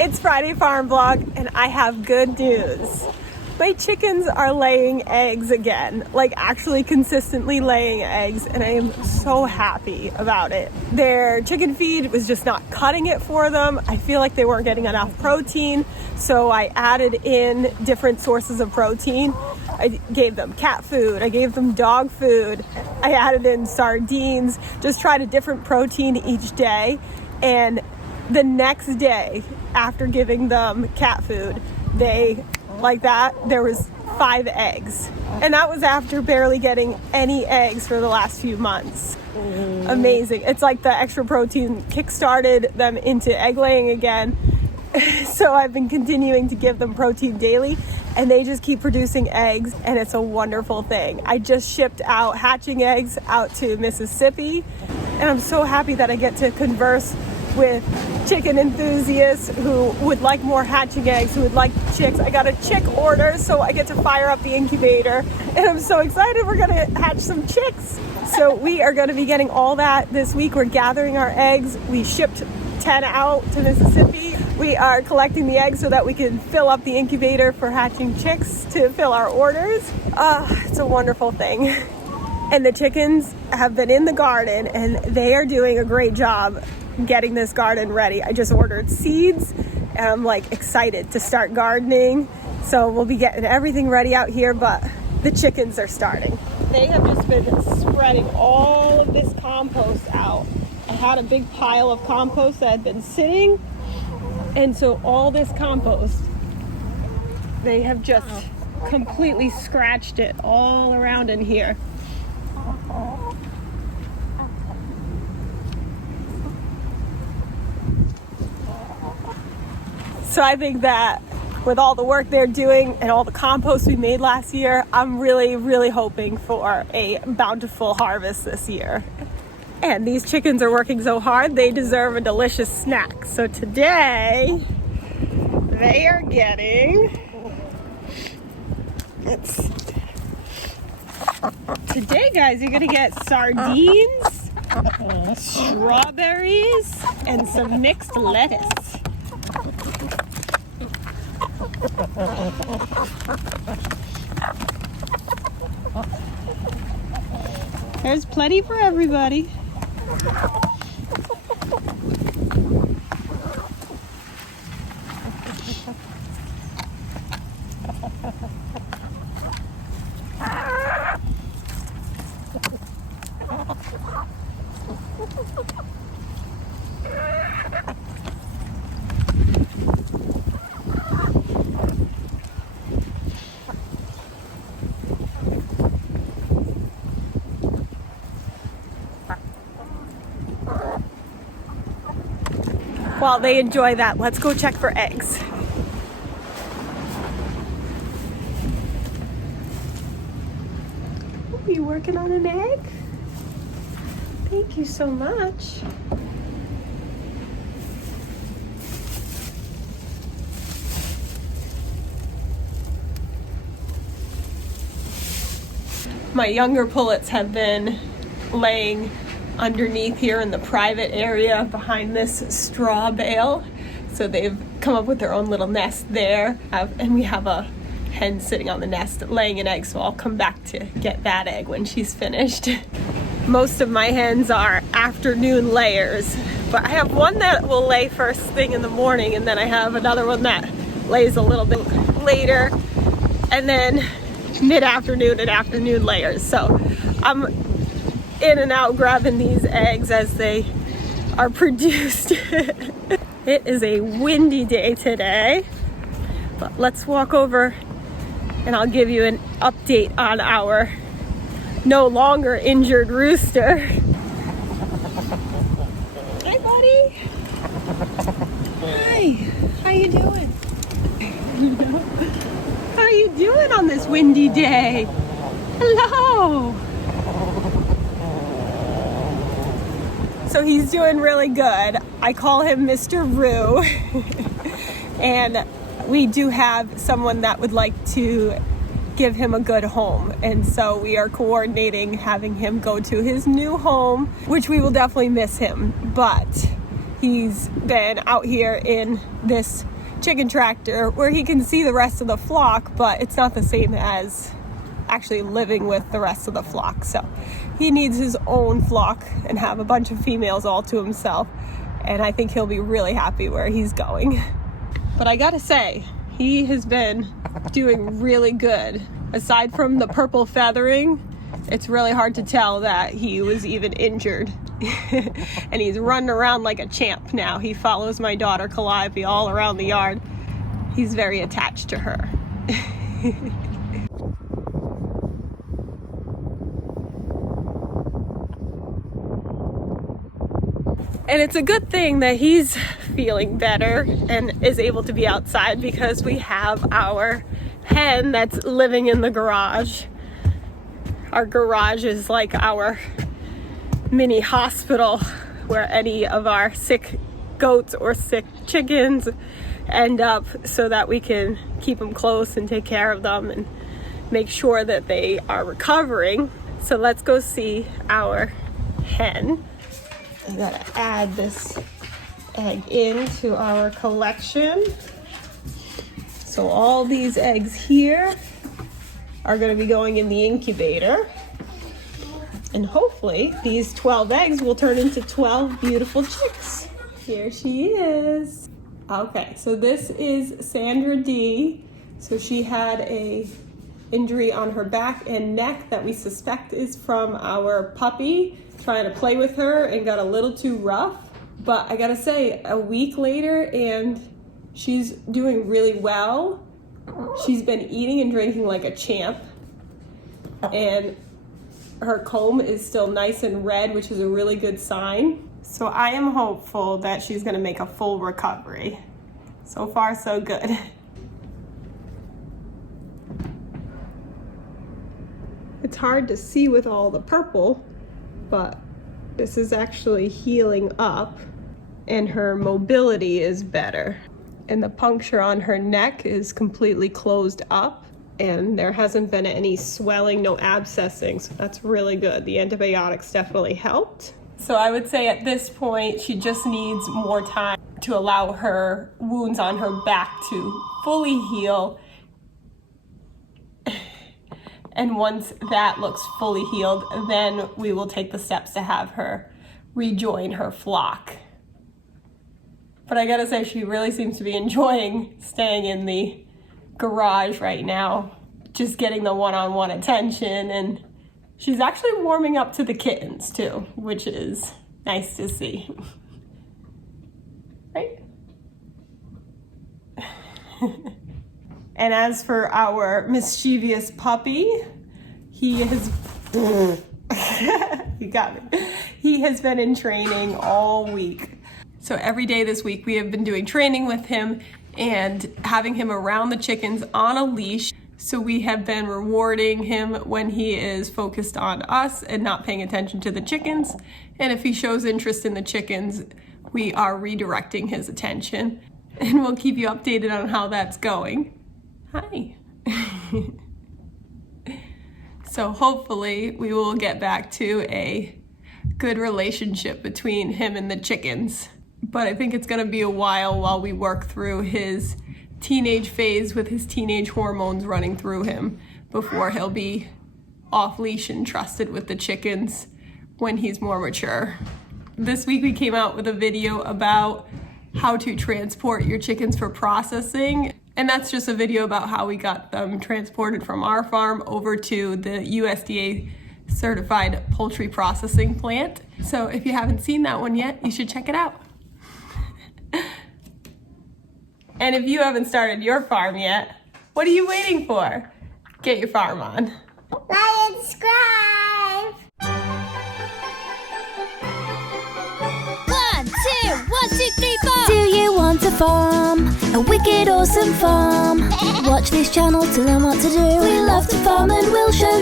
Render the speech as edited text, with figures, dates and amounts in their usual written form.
It's Friday Farm Vlog, and I have good news. My chickens are laying eggs again, like actually consistently laying eggs, and I am so happy about it. Their chicken feed was just not cutting it for them. I feel like they weren't getting enough protein, so I added in different sources of protein. I gave them cat food, I gave them dog food, I added in sardines, just tried a different protein each day. And the next day, after giving them cat food, there was 5 eggs. And that was after barely getting any eggs for the last few months. Amazing. It's like the extra protein kickstarted them into egg laying again. So I've been continuing to give them protein daily, and they just keep producing eggs, and it's a wonderful thing. I just shipped out hatching eggs out to Mississippi, and I'm so happy that I get to converse with chicken enthusiasts who would like more hatching eggs, who would like chicks. I got a chick order, so I get to fire up the incubator, and I'm so excited we're gonna hatch some chicks. So we are gonna be getting all that this week. We're gathering our eggs. We shipped 10 out to Mississippi. We are collecting the eggs so that we can fill up the incubator for hatching chicks to fill our orders. It's a wonderful thing. And the chickens have been in the garden, and they are doing a great job getting this garden ready. I just ordered seeds, and I'm like excited to start gardening. So we'll be getting everything ready out here, but the chickens are starting. They have just been spreading all of this compost out. I had a big pile of compost that had been sitting, and so all this compost, they have just completely scratched it all around in here. So I think that with all the work they're doing and all the compost we made last year, I'm really, really hoping for a bountiful harvest this year. And these chickens are working so hard, they deserve a delicious snack. So today, they are getting, today guys, you're gonna get sardines, strawberries, and some mixed lettuce. There's plenty for everybody. While they enjoy that, let's go check for eggs. Are you working on an egg? Thank you so much. My younger pullets have been laying underneath here in the private area behind this straw bale. So they've come up with their own little nest there. And we have a hen sitting on the nest laying an egg, so I'll come back to get that egg when she's finished. Most of my hens are afternoon layers, but I have one that will lay first thing in the morning, and then I have another one that lays a little bit later, and then mid-afternoon and afternoon layers. So I'm in and out grabbing these eggs as they are produced. It is a windy day today, but let's walk over and I'll give you an update on our no longer injured rooster. Hi, buddy. Hi, how you doing? How are you doing on this windy day? Hello. So he's doing really good. I call him Mr. Roo. And we do have someone that would like to give him a good home. And so we are coordinating having him go to his new home, which we will definitely miss him. But he's been out here in this chicken tractor where he can see the rest of the flock, but it's not the same as actually living with the rest of the flock. So he needs his own flock and have a bunch of females all to himself. And I think he'll be really happy where he's going. But I gotta say, he has been doing really good. Aside from the purple feathering, it's really hard to tell that he was even injured. And he's running around like a champ now. He follows my daughter Calliope all around the yard. He's very attached to her. And it's a good thing that he's feeling better and is able to be outside, because we have our hen that's living in the garage. Our garage is like our mini hospital where any of our sick goats or sick chickens end up, so that we can keep them close and take care of them and make sure that they are recovering. So let's go see our hen. I gotta add this egg into our collection. So all these eggs here are gonna be going in the incubator. And hopefully these 12 eggs will turn into 12 beautiful chicks. Here she is. Okay, so this is Sandra D. So she had a injury on her back and neck that we suspect is from our puppy trying to play with her and got a little too rough. But I gotta say, a week later and she's doing really well. She's been eating and drinking like a champ. And her comb is still nice and red, which is a really good sign. So I am hopeful that she's gonna make a full recovery. So far, so good. It's hard to see with all the purple, but this is actually healing up and her mobility is better. And the puncture on her neck is completely closed up and there hasn't been any swelling, no abscessing, so that's really good. The antibiotics definitely helped. So I would say at this point, she just needs more time to allow her wounds on her back to fully heal. And once that looks fully healed, then we will take the steps to have her rejoin her flock. But I gotta say, she really seems to be enjoying staying in the garage right now, just getting the one-on-one attention, and she's actually warming up to the kittens too, which is nice to see. Right? And as for our mischievous puppy, he has you got me. He has been in training all week. So every day this week we have been doing training with him and having him around the chickens on a leash. So we have been rewarding him when he is focused on us and not paying attention to the chickens. And if he shows interest in the chickens, we are redirecting his attention. And we'll keep you updated on how that's going. Hi. So hopefully we will get back to a good relationship between him and the chickens. But I think it's gonna be a while we work through his teenage phase with his teenage hormones running through him before he'll be off leash and trusted with the chickens when he's more mature. This week we came out with a video about how to transport your chickens for processing. And that's just a video about how we got them transported from our farm over to the USDA certified poultry processing plant. So if you haven't seen that one yet, you should check it out. And if you haven't started your farm yet, what are you waiting for? Get your farm on. Like and subscribe. 1, 2, 1, 2, 3, 4. Do you want a farm? A wicked awesome farm? Watch this channel to learn what to do. We love to farm and we'll show